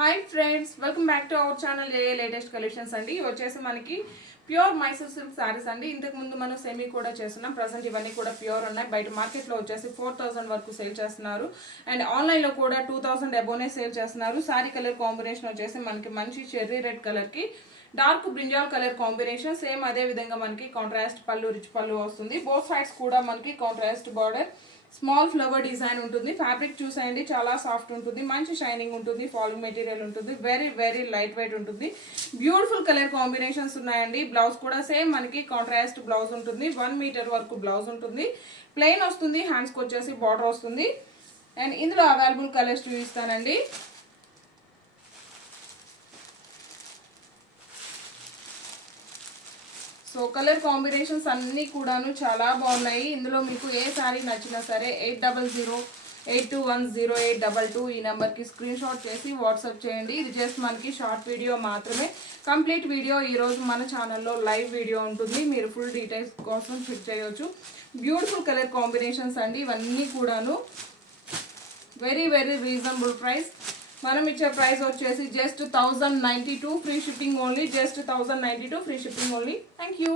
Hi friends, welcome back to our channel A latest collections అండి. ఇవి వచ్చేసి మనకి ప్యూర్ మైసూర్ సిల్క్ సారీస్ అండి. ఇంతకు ముందు మనం సెమీ కూడా చేస్తున్నాం. ప్రజెంట్ ఇవన్నీ కూడా ప్యూర్ ఉన్నాయి. బయట మార్కెట్లో వచ్చేసి 4000 వరకు సేల్ చేస్తున్నారు. అండ్ ఆన్లైన్లో కూడా 2000 అబోనే సేల్ చేస్తున్నారు. సారీ కలర్ కాంబినేషన్ వచ్చేసి మనకి మంచి చెర్రీ రెడ్ కలర్కి dark brinjal colour combination. Same అదే విధంగా మనకి కాంట్రాస్ట్ పళ్ళు, రిచ్ పళ్ళు వస్తుంది. బోత్ సైడ్స్ కూడా మనకి contrast border, small flower design ఉంటుంది. ఫ్యాబ్రిక్ చూసేయండి, చాలా సాఫ్ట్ ఉంటుంది, మంచి షైనింగ్ ఉంటుంది, ఫాలింగ్ మెటీరియల్ ఉంటుంది, వెరీ వెరీ లైట్ వెయిట్ ఉంటుంది. బ్యూటిఫుల్ కలర్ కాంబినేషన్స్ ఉన్నాయండి. బ్లౌజ్ కూడా సేమ్ మనకి కాంట్రాస్ట్ బ్లౌజ్ ఉంటుంది. 1 మీటర్ వరకు బ్లౌజ్ ఉంటుంది. ప్లెయిన్ వస్తుంది, హ్యాండ్స్కి వచ్చేసి బార్డర్ వస్తుంది. అండ్ ఇందులో అవైలబుల్ కలర్స్ చూపిస్తానండి. సో కలర్ కాంబినేషన్స్ అన్నీ కూడాను చాలా బాగున్నాయి. ఇందులో మీకు ఏ శారీ నచ్చినా సరే 8008210822 ఈ నెంబర్కి స్క్రీన్ షాట్ చేసి వాట్సాప్ చేయండి. ఇది జస్ట్ మనకి షార్ట్ వీడియో మాత్రమే. కంప్లీట్ వీడియో ఈరోజు మన ఛానల్లో లైవ్ వీడియో ఉంటుంది. మీరు ఫుల్ డీటెయిల్స్ కోసం చెక్ చేయవచ్చు. బ్యూటిఫుల్ కలర్ కాంబినేషన్స్ అండి ఇవన్నీ కూడాను. Very very reasonable price. మనం ఇచ్చే ప్రైస్ వచ్చేసి just 1092 free shipping only. Just 1092 free shipping only. Thank you.